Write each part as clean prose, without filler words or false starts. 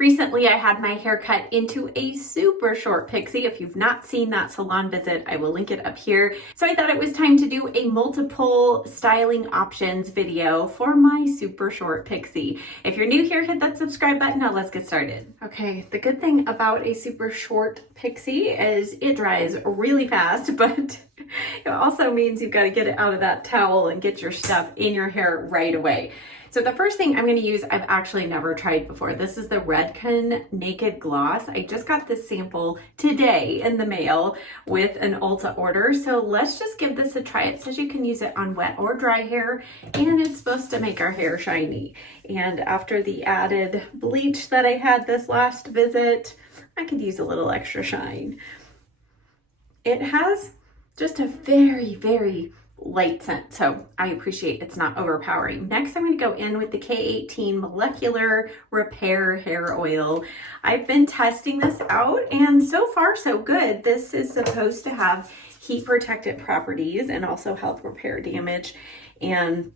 Recently, I had my hair cut into a super short pixie. If you've not seen that salon visit, I will link it up here. So I thought it was time to do a multiple styling options video for my super short pixie. If you're new here, hit that subscribe button. Now let's get started. Okay, the good thing about a super short pixie is it dries really fast, but it also means you've got to get it out of that towel and get your stuff in your hair right away. So the first thing I'm going to use, I've actually never tried before. This is the RAKUTEN Naked Gloss. I just got this sample today in the mail with an Ulta order. So let's just give this a try. It says you can use it on wet or dry hair, and it's supposed to make our hair shiny. And after the added bleach that I had this last visit, I could use a little extra shine. It has just a very, very light scent, so I appreciate it's not overpowering. Next, I'm going to go in with the K18 Molecular Repair Hair Oil. I've been testing this out, and so far so good. This is supposed to have heat protectant properties and also help repair damage, and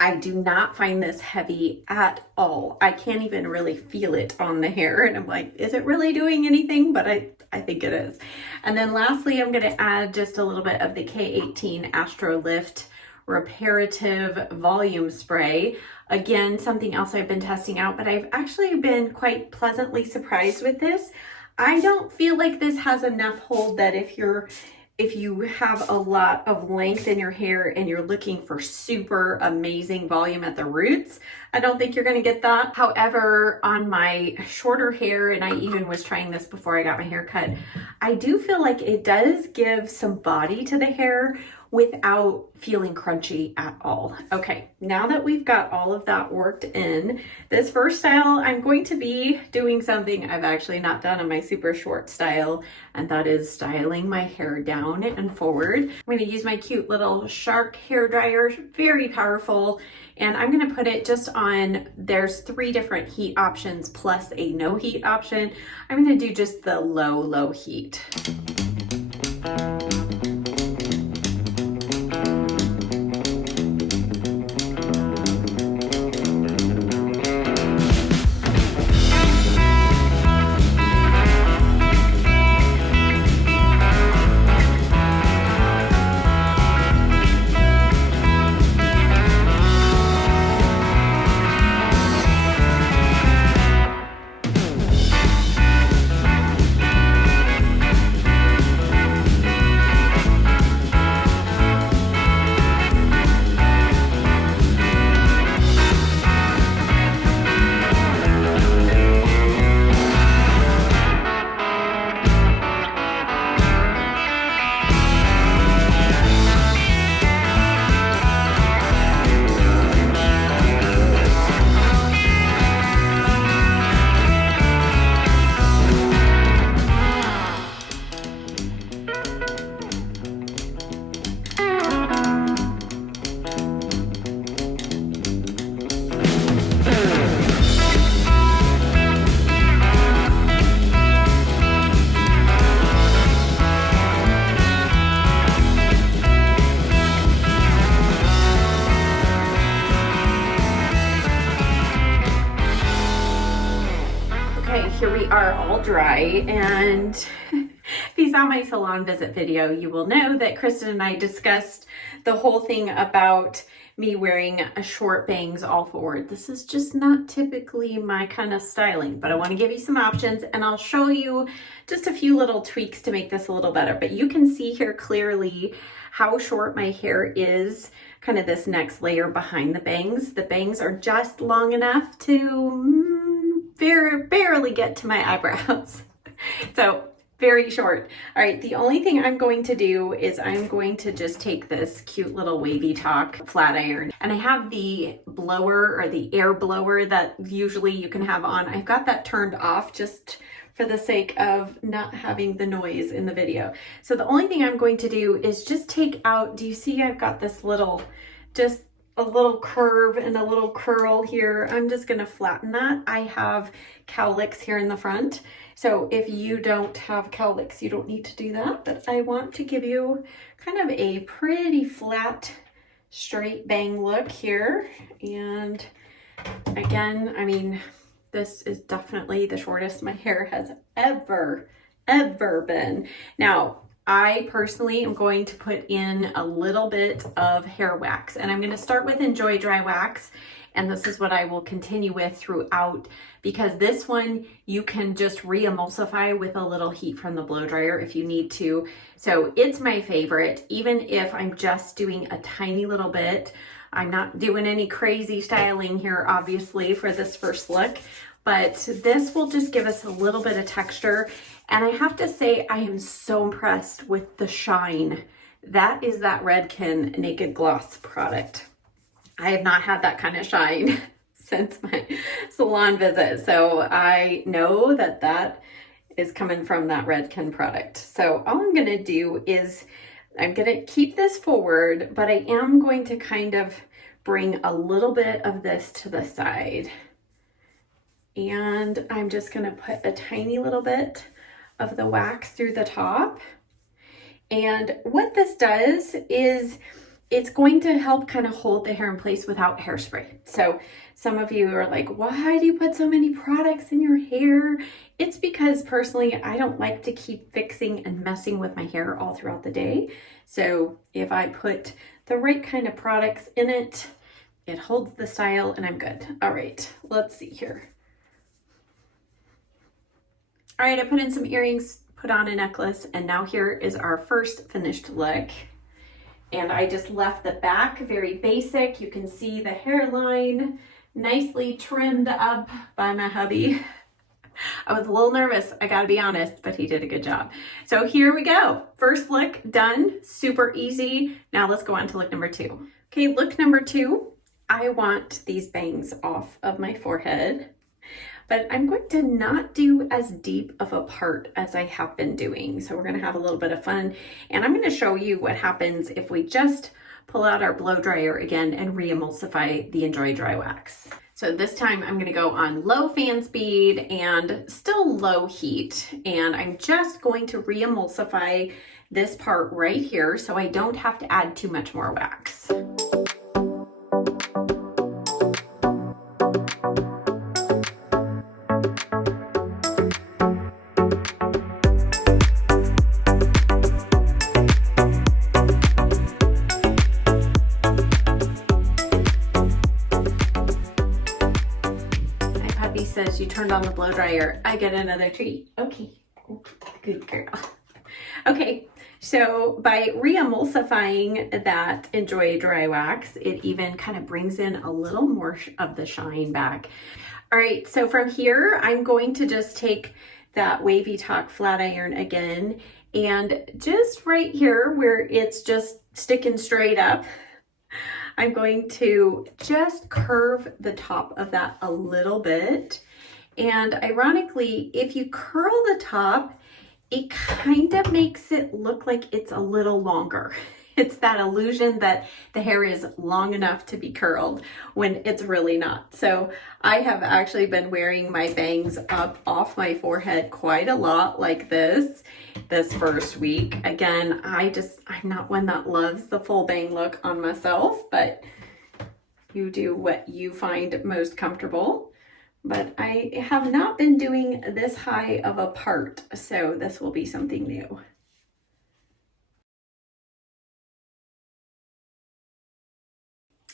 I do not find this heavy at all. I can't even really feel it on the hair, and I'm like, is it really doing anything? But I think it is. And then lastly, I'm going to add just a little bit of the K18 Astro Lift Reparative Volume Spray. Again, something else I've been testing out, but I've actually been quite pleasantly surprised with this. I don't feel like this has enough hold that if you have a lot of length in your hair and you're looking for super amazing volume at the roots, I don't think you're going to get that. However, on my shorter hair, and I even was trying this before I got my hair cut, I do feel like it does give some body to the hair without feeling crunchy at all. Okay, now that we've got all of that worked in, this first style, I'm going to be doing something I've actually not done in my super short style, and that is styling my hair down and forward. I'm going to use my cute little Shark hair dryer, very powerful, and I'm going to put it just on, there's 3 different heat options plus a no heat option. I'm going to do just the low heat. Here we are all dry, and if you saw my salon visit video, you will know that Kristen and I discussed the whole thing about me wearing a short bangs all forward. This is just not typically my kind of styling, but I want to give you some options, and I'll show you just a few little tweaks to make this a little better. But you can see here clearly how short my hair is, kind of this next layer behind the bangs. The bangs are just long enough to barely get to my eyebrows. So very short. All right, the only thing I'm going to do is I'm going to just take this cute little Wavy Talk flat iron, and I have the blower or the air blower that usually you can have on. I've got that turned off just for the sake of not having the noise in the video. So the only thing I'm going to do is just take out, do you see I've got this little, just a little curve and a little curl here. I'm just gonna flatten that. I have cowlicks here in the front. So if you don't have cowlicks, you don't need to do that, but I want to give you kind of a pretty flat, straight bang look here. And again, I mean, This is definitely the shortest my hair has ever been. Now, I personally am going to put in a little bit of hair wax, and I'm going to start with Enjoy Dry Wax, and this is what I will continue with throughout, because this one you can just re-emulsify with a little heat from the blow dryer if you need to. So it's my favorite, even if I'm just doing a tiny little bit. I'm not doing any crazy styling here, obviously, for this first look, but this will just give us a little bit of texture. And I have to say, I am so impressed with the shine. That is that Redken Naked Gloss product. I have not had that kind of shine since my salon visit. So I know that that is coming from that Redken product. So all I'm gonna do is I'm gonna keep this forward, but I am going to kind of bring a little bit of this to the side. And I'm just gonna put a tiny little bit of the wax through the top. And what this does is it's going to help kind of hold the hair in place without hairspray. So some of you are like, why do you put so many products in your hair? It's because personally, I don't like to keep fixing and messing with my hair all throughout the day. So if I put the right kind of products in it, it holds the style and I'm good. All right, let's see here. All right, I put in some earrings, put on a necklace, and now here is our first finished look. And I just left the back very basic. You can see the hairline nicely trimmed up by my hubby. I was a little nervous, I gotta be honest, but he did a good job. So here we go. First look done, super easy. Now let's go on to look number 2. Okay, look number 2. I want these bangs off of my forehead, but I'm going to not do as deep of a part as I have been doing. So we're gonna have a little bit of fun, and I'm gonna show you what happens if we just pull out our blow dryer again and re-emulsify the Enjoy Dry Wax. So this time I'm gonna go on low fan speed and still low heat, and I'm just going to re-emulsify this part right here so I don't have to add too much more wax. Says you turned on the blow dryer, I get another treat. Okay, good girl. Okay, so by re-emulsifying that Enjoy Dry Wax, it even kind of brings in a little more of the shine back. All right, so from here, I'm going to just take that Wavy Talk flat iron again, and just right here where it's just sticking straight up, I'm going to just curve the top of that a little bit. And ironically, if you curl the top, it kind of makes it look like it's a little longer. It's that illusion that the hair is long enough to be curled when it's really not. So I have actually been wearing my bangs up off my forehead quite a lot like this first week. Again, I'm not one that loves the full bang look on myself, but you do what you find most comfortable. But I have not been doing this high of a part, so this will be something new.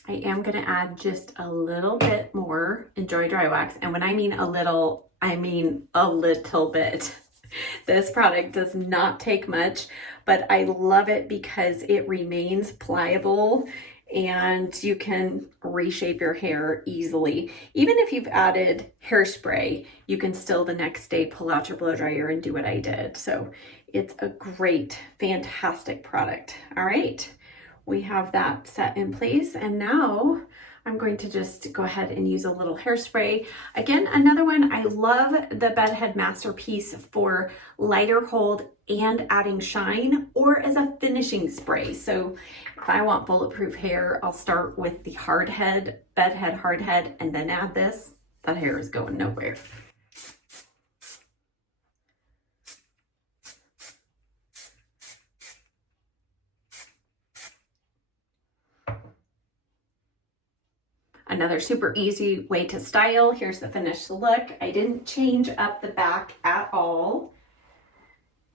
I am going to add just a little bit more Enjoy Dry Wax. And when I mean a little, I mean a little bit. This product does not take much, but I love it because it remains pliable and you can reshape your hair easily. Even if you've added hairspray, you can still the next day pull out your blow dryer and do what I did. So it's a great, fantastic product. All right. We have that set in place, and now I'm going to just go ahead and use a little hairspray. Again, another one, I love the Bedhead Masterpiece for lighter hold and adding shine, or as a finishing spray. So if I want bulletproof hair, I'll start with the Bedhead Hardhead, and then add this. That hair is going nowhere. another super easy way to style. Here's the finished look. I didn't change up the back at all.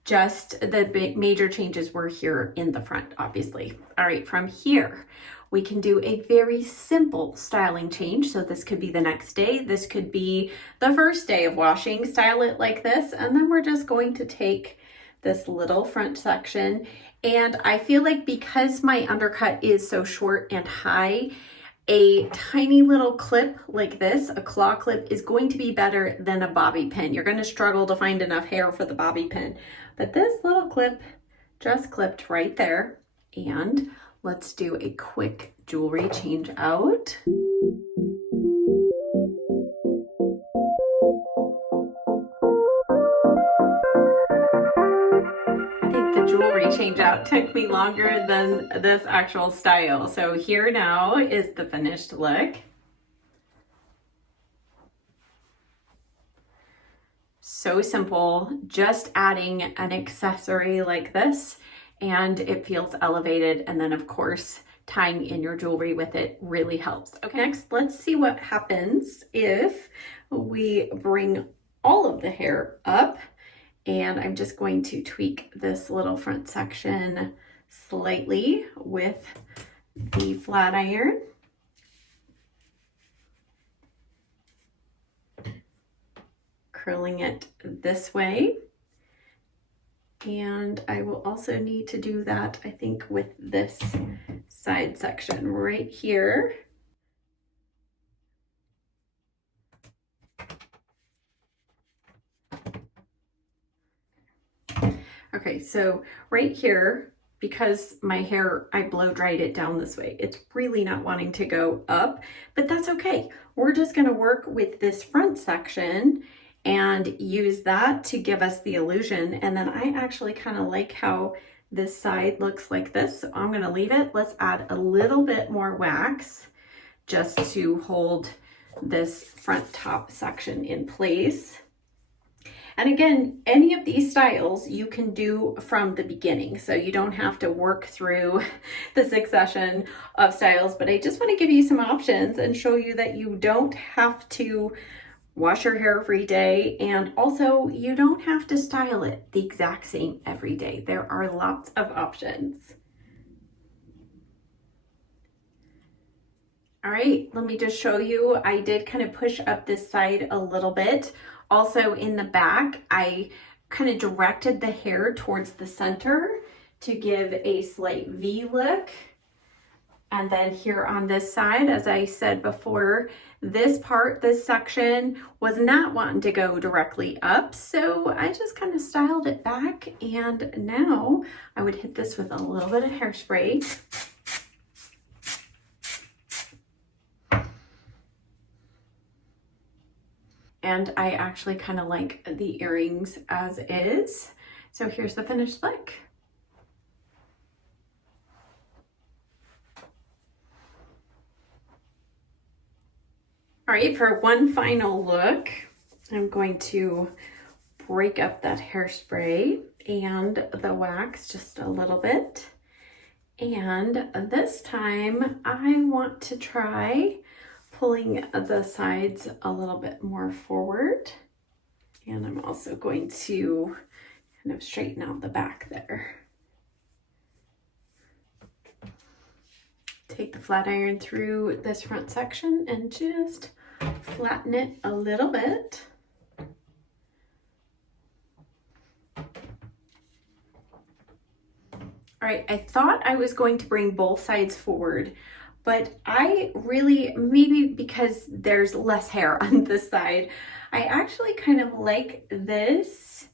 Just the big major changes were here in the front, obviously. All right, from here, we can do a very simple styling change. So this could be the next day. This could be the first day of washing. Style it like this. And then we're just going to take this little front section. And I feel like because my undercut is so short and high, a tiny little clip like this, a claw clip, is going to be better than a bobby pin. You're going to struggle to find enough hair for the bobby pin. But this little clip just clipped right there. And let's do a quick jewelry change out. I think the jewelry change out took me longer than this actual style. So here now is the finished look. So simple, just adding an accessory like this and it feels elevated. And then of course, tying in your jewelry with it really helps. Okay, next, let's see what happens if we bring all of the hair up. And I'm just going to tweak this little front section slightly with the flat iron. Curling it this way. And I will also need to do that, I think, with this side section right here. Okay, so right here, because my hair, I blow dried it down this way, it's really not wanting to go up, but that's okay. We're just gonna work with this front section and use that to give us the illusion. And then I actually kind of like how this side looks like this. So I'm gonna leave it. Let's add a little bit more wax just to hold this front top section in place. And again, any of these styles you can do from the beginning. So you don't have to work through the succession of styles, but I just want to give you some options and show you that you don't have to wash your hair every day, and also you don't have to style it the exact same every day. There are lots of options. All right, let me just show you. I did kind of push up this side a little bit. Also in the back, I kind of directed the hair towards the center to give a slight V look. And then here on this side, as I said before, this part, this section was not wanting to go directly up. So I just kind of styled it back. And now I would hit this with a little bit of hairspray. And I actually kind of like the earrings as is. So here's the finished look. All right, for one final look, I'm going to break up that hairspray and the wax just a little bit. And this time I want to try pulling the sides a little bit more forward. And I'm also going to kind of straighten out the back there. Take the flat iron through this front section and just flatten it a little bit. All right, I thought I was going to bring both sides forward, but I really, maybe because there's less hair on this side, I actually kind of like this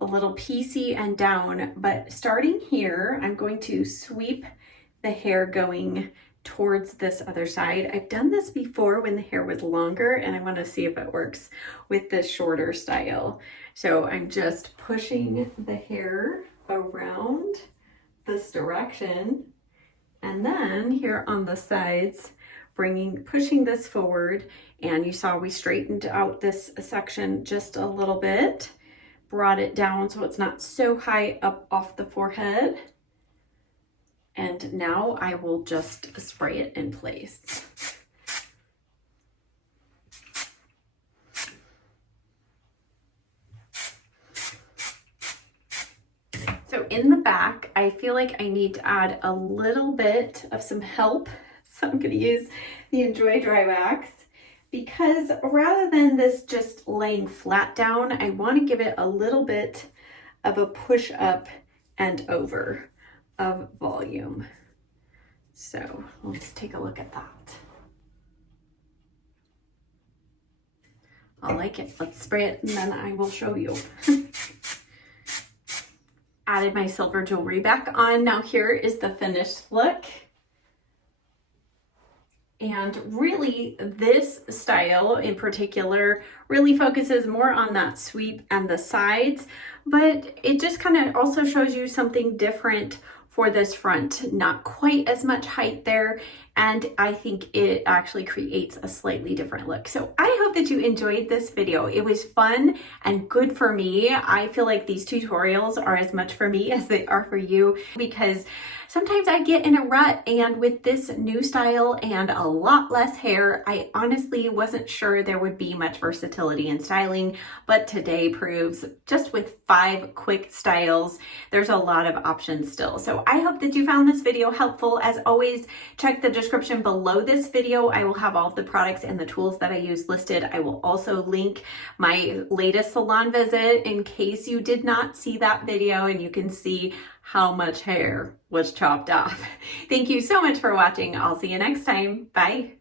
a little piecey and down, but starting here, I'm going to sweep the hair going towards this other side. I've done this before when the hair was longer, and I want to see if it works with this shorter style. So I'm just pushing the hair around this direction, and then here on the sides, pushing this forward. And you saw we straightened out this section just a little bit, brought it down so it's not so high up off the forehead. And now I will just spray it in place. in the back, I feel like I need to add a little bit of some help. So I'm gonna use the Enjoy Dry Wax because rather than this just laying flat down, I wanna give it a little bit of a push up and over of volume. So let's take a look at that. I like it. Let's spray it and then I will show you. Added my silver jewelry back on. Now here is the finished look. And really this style in particular really focuses more on that sweep and the sides, but it just kind of also shows you something different for this front. Not quite as much height there, and I think it actually creates a slightly different look. So I hope that you enjoyed this video. It was fun and good for me. I feel like these tutorials are as much for me as they are for you, because sometimes I get in a rut, and with this new style and a lot less hair, I honestly wasn't sure there would be much versatility in styling, but today proves just with 5 quick styles, there's a lot of options still. So I hope that you found this video helpful. As always, check the description below this video. I will have all of the products and the tools that I use listed. I will also link my latest salon visit in case you did not see that video and you can see how much hair was chopped off. Thank you so much for watching. I'll see you next time. Bye.